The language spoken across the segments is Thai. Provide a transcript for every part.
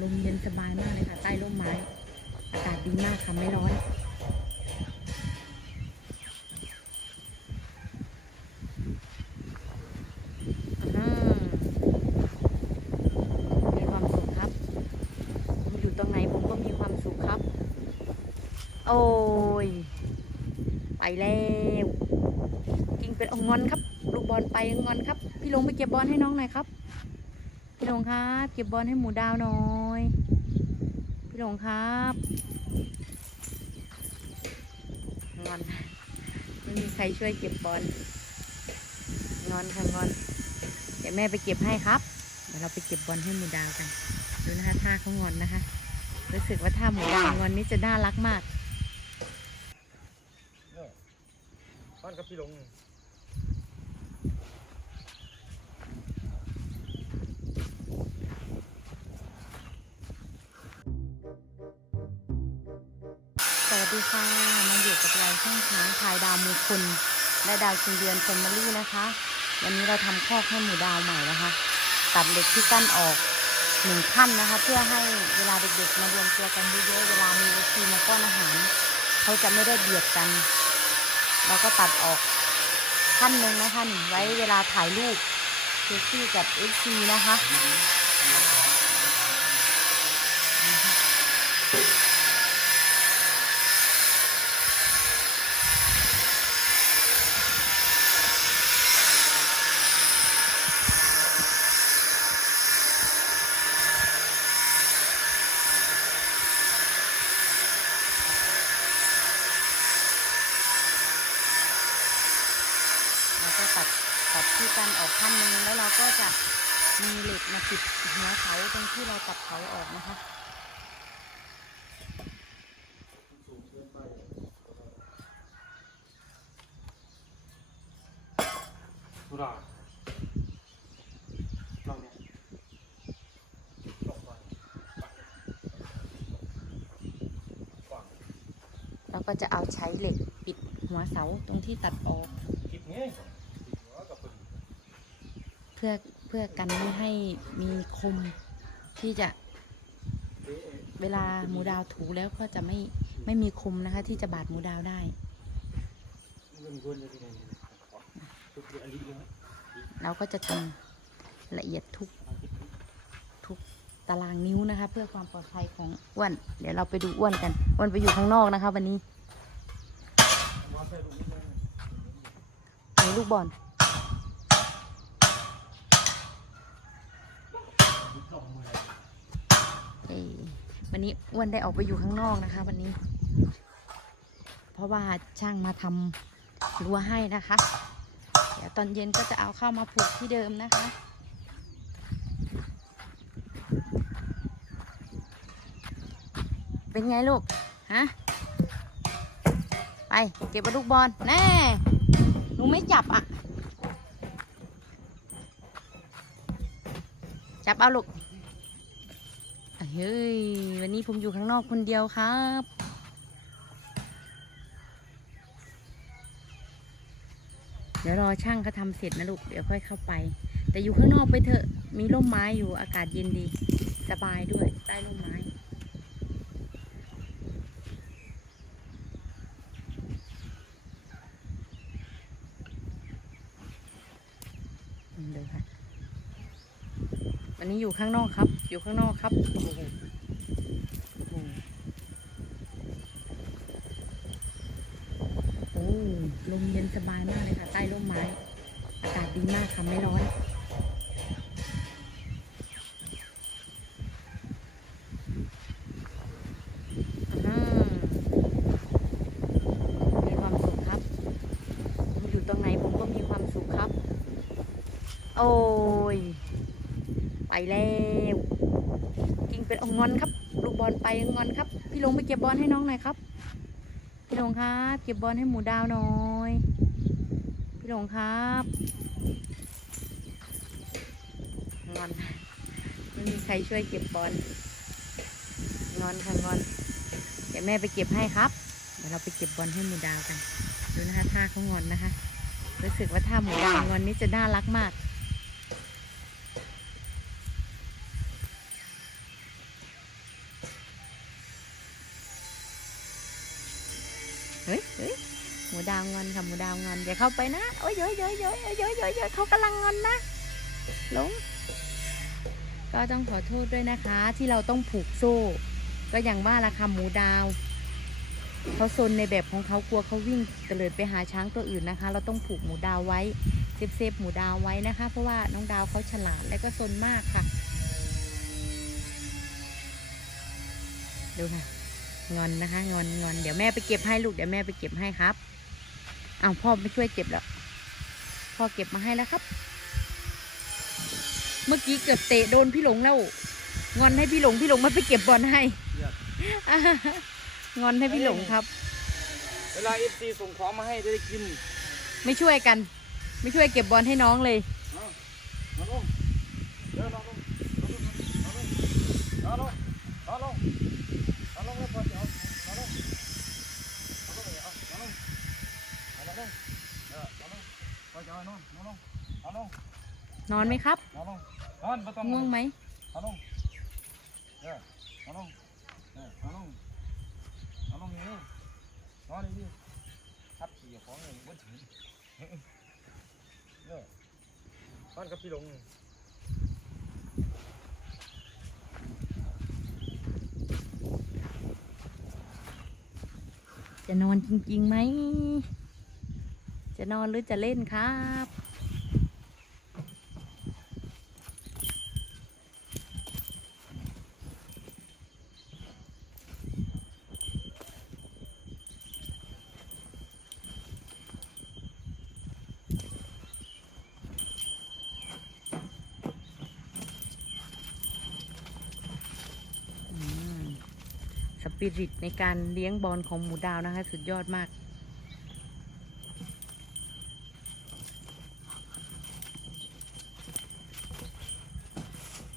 ลมเย็นสบายมากเลยค่ะ ใต้ร่มไม้ อากาศดีมากค่ะ ไม่ร้อน มีความสุขครับ ผมอยู่ตรงไหนผมก็มีความสุขครับ โอ้ย ไปแล้วกิ่งเป็นองอนครับ ลูกบอลไปงอนครับ พี่ลงไปเก็บบอลให้น้องหน่อยครับ พี่หลงครับเก็บบอลให้หมูดาวหน่อย พี่หลงครับงอนไม่มีใครช่วยเก็บบอลงอนค่ะงอนเดี๋ยวแม่ไปเก็บให้ครับเดี๋ยวเราไปเก็บบอลให้หมูดาวกันดูนะคะท่าเขางอนนะคะรู้สึกว่าท่าหมูดาวงอนนี่จะน่ารักมากบ้านกับพี่หลง สวัสดีค่ะ มาอยู่กับเราช่องช้างพายดาวมูคุนและดาวชิงเดือนแฟมิลี่นะคะ วันนี้เราทำคอกให้หมูดาวใหม่นะคะ ตัดเหล็กที่กั้นออกหนึ่งขั้นนะคะ เพื่อให้เวลาเด็กๆมารวมตัวกันเยอะๆเวลามีเอซีมาป้อนอาหาร เขาจะไม่ได้เบียดกัน เราก็ตัดออกขั้นหนึ่งนะคะหนึ่ไว้เวลาถ่ายรูปเซลฟี่กับเอซีนะคะ เราก็ตัด ตัดที่กันออกขั้นหนึ่งแล้วเราก็จะมีเหล็กมาปิดหัวเขาตรงที่เราตัดเขาออกนะคะสุราลองเนี่ยลองก่อนก่อนเราก็จะเอาใช้เหล็กปิดหัวเสาตรงที่ตัดออกคิดงี้หัวกับปืน เพื่อเพื่อกันไม่ให้มีคมที่จะเวลาหมูดาวถูแล้วก็จะไม่ไม่มีคมนะคะ ที่จะบาดหมูดาวได้เราก็จะทำละเอียดทุกทุกตารางนิ้วนะคะ เพื่อความปลอดภัยของอ้วน เดี๋ยวเราไปดูอ้วนกันอ้วนไปอยู่ข้างนอกนะคะ วันนี้ลูกบอลองมือ เอ้ย วันนี้อ้วนได้ออกไปอยู่ข้างนอกนะคะ วันนี้ เพราะว่าช่างมาทำรั้วให้นะคะ เดี๋ยวตอนเย็นก็จะเอาเข้ามาผูกที่เดิมนะคะเป็นไงลูก ฮะ ไป เก็บลูกบอล แน่หนูไม่จับอะ จับเอาลูก เฮ้ย วันนี้ผมอยู่ข้างนอกคนเดียวครับ เดี๋ยวรอช่างเขาทำเสร็จนะลูก เดี๋ยวค่อยเข้าไป แต่อยู่ข้างนอกไปเถอะ มีร่มไม้อยู่ อากาศเย็นดี สบายด้วย ใต้ร่มไม้ อืมดูค่ะ วั นนี้อยู่ข้างนอกครับ อยู่ข้างนอกครับโอ้โหโอ้ลมเย็นสบายมากเลยค่ะ ใต้ร่มไม้ อากาศดีมากค่ะไม่ร้อนมีความสุขครับอยู่ตรงไหนผมก็มีความสุขครับ โอ้ย แล้วกิ่งเป็นอางอนครับ ลูกบอลไปงอนครับ พี่ลงไปเก็บบอลให้น้องหน่อยครับ พี่ลงครับเก็บบอลให้หมูดาวหน่อย พี่ลงครับงอนไม่มีใครช่วยเก็บบอลงอนค่ะงอนเดี๋ยวแม่ไปเก็บให้ครับเดี๋ยวเราไปเก็บบอลให้หมูดาวกันดูนะคะท่าเขางอนนะคะ รู้สึกว่าท่าหมูดาวงอนนี่จะน่ารักมากาวงอนค่ะหมูดาวงอนอย่าเข้าไปนะโอ้ยเยอะเยอะเยอะเยอะเยอะเยอะเยเขากำลังงอนนะลงก็ต้องขอโทษด้วยนะคะที่เราต้องผูกโซ่ ก็อย่างว่าละค่ะหมูดาวเขาซนในแบบของเขากลัวเขาวิ่งเตลิดไปหาช้างตัวอื่นนะคะ เราต้องผูกหมูดาวไว้เซฟเซฟหมูดาวไว้นะคะ เพราะว่าน้องดาวเขาฉลาดและก็ซนมากค่ะดูค่ะงอนนะคะงอนงอนเดี๋ยวแม่ไปเก็บให้ลูกเดี๋ยวแม่ไปเก็บให้ครับ อ้าวพ่อไม่ช่วยเก็บแล้ว พ่อเก็บมาให้แล้วครับ เมื่อกี้เกือบเตะโดนพี่หลงแล้ว งอนให้พี่หลงพี่หลงมาไปเก็บบอลให้เยี่ยมงอนให้พี่หลงครับ เวลาเอฟซีส่งของมาให้จะได้กินไม่ช่วยกัน ไม่ช่วยเก็บบอลให้น้องเลยเอานอนลงเดินนอนลงนอนลงนอนลงน เอานอนนอนลงนอนลงนอนไหมครับ นอนลงนอนไม่ต้องง่วงไหมนอนลงเออนอนลงเออนอนลงนอนลงนี่นอนนี่ดิทับขี่ของเลยบนถึงเออนอนกับพี่หลงจะนอนจริงๆไหม จะนอนหรือจะเล่นครับสปิริตในการเลี้ยงบอลของหมูดาวนะคะ สุดยอดมาก อื้อหือ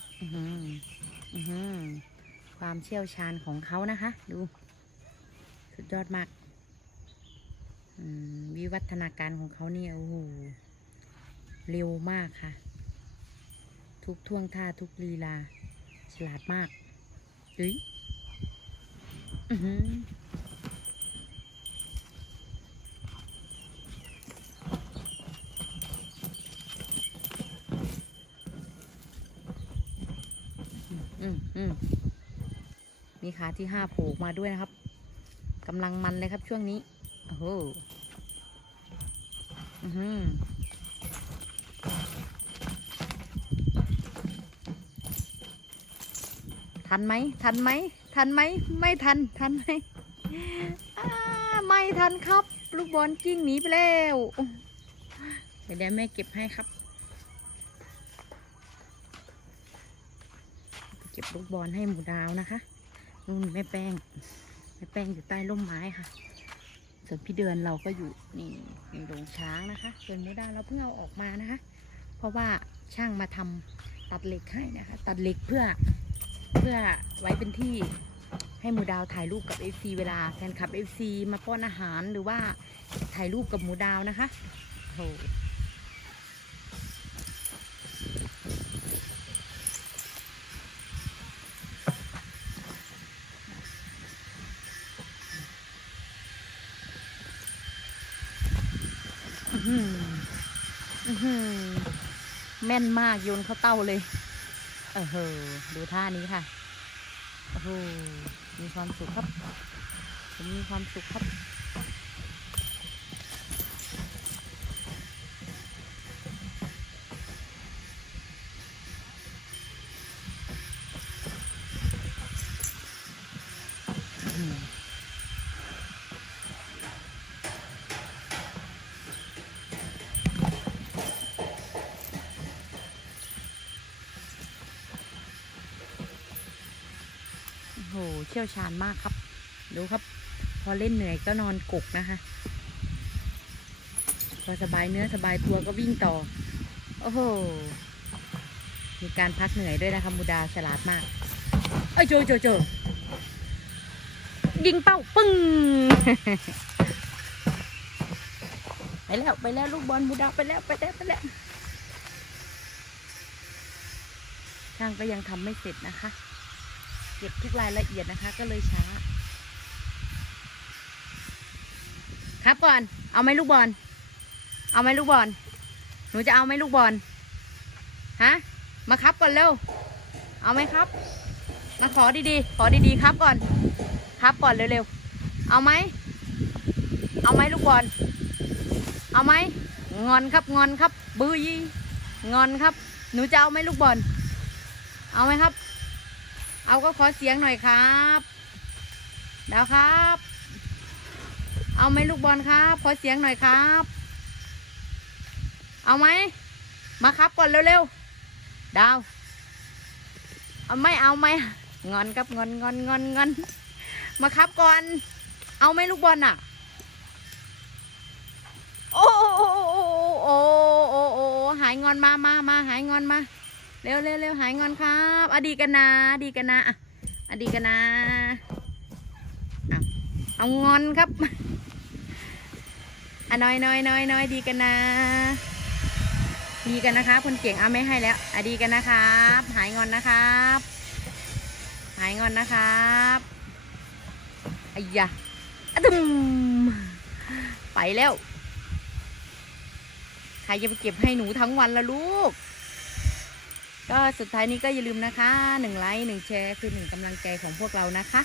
อื้อหือ ความเชี่ยวชาญของเขานะคะ ดู สุดยอดมากวิวัฒนาการของเขาเนี่ยโอ้โหเร็วมากค่ะ ทุกท่วงท่าทุกลีลา ฉลาดมากเฮ้ย อืมมีขาที่ห้าโผล่มาด้วยนะครับกำลังมันเลยครับช่วงนี้โอ้โหอือหือทันไหม ทันไหม ทันไหม ไม่ทัน ทันไหมไม่ทันครับ ลูกบอลกิ้งหนีไปแล้ว เดี๋ยวแม่เก็บให้ครับ เก็บ ลูกบอลให้หมูดาวนะคะนู่นแม่แป้งแม่แป้งอยู่ใต้ร่มไม้ค่ะ ส่วนพี่เดือนเราก็อยู่นี่ในโรงช้างนะคะส่วนหมูดาวเราเพิ่งเอาออกมานะคะ เพราะว่าช่างมาทำตัดเหล็กให้นะคะ ตัดเหล็กเพื่อเพื่อไว้เป็นที่ให้หมูดาวถ่ายรูปกับ FC เวลาแฟนคลับ FC มาป้อนอาหารหรือว่าถ่ายรูปกับหมูดาวนะคะโอ้หืออื้อหือ แม่นมากโยนเข้าเต้าเลยเออเฮอดูท่านี้ค่ะโอ้โหมีความสุขครับผมมีความสุขครับ เชี่ยวชาญมากครับ ดูครับ พอเล่นเหนื่อยก็นอนกกนะคะพอสบายเนื้อสบายตัวก็วิ่งต่อ โอ้โห มีการพักเหนื่อยด้วยนะคะมูดาฉลาดมากเอ้ยเจอเจอเจอยิงเป้าปึ้ง ไปแล้วไปแล้วลูกบอลบูดาไปแล้วไปแล้วไปแล้วช่างก็ยังทำไม่เสร็จนะคะ เก็บทุกรายละเอียดนะคะ ก็เลยช้า ครับก่อนเอาไหมลูกบอลเอาไหมลูกบอลหนูจะเอาไหมลูกบอลฮะมาครับก่อนเร็วเอาไหมครับ มาขอดีๆ ขอดีๆครับก่อน ครับก่อนเร็วๆเอาไหมเอาไหมลูกบอลเอาไหมงอนครับงอนครับบุยงอนครับ หนูจะเอาไหมลูกบอลเอาไหมครับ เอาก็ขอเสียงหน่อยครับดาวครับ เอาไหมลูกบอลครับ ขอเสียงหน่อยครับ เอาไหม มาครับก่อนเร็วๆ ดาว เอาไหมเอาไหมงอนครับงอนงอนงอนงอน มาครับก่อน เอาไหมลูกบอลอะ โอ้โอ้โอ้โอ้โอ้หายงอนมามามาหายงอนมา เร็วเร็วเร็วหายงอนครับอดีกันนะอดีกันนะอะอดีกันนะอะเอางอนครับอะน้อยน้อยน้อยน้อยดีกันนะ ดีกันนะคะคนเก่งเอาไม่ให้แล้วอดีกันนะครับ หายงอนนะครับ หายงอนนะครับอ้ยะอะดุมไปแล้ว ใครจะไปเก็บให้หนูทั้งวันละลูก ก็สุดท้ายนี้ก็อย่าลืมนะคะหนึ่งไลค์หนึ่งแชร์คือหนึ่งกำลังใจของพวกเรานะคะ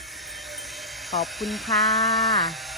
ขอบคุณค่ะ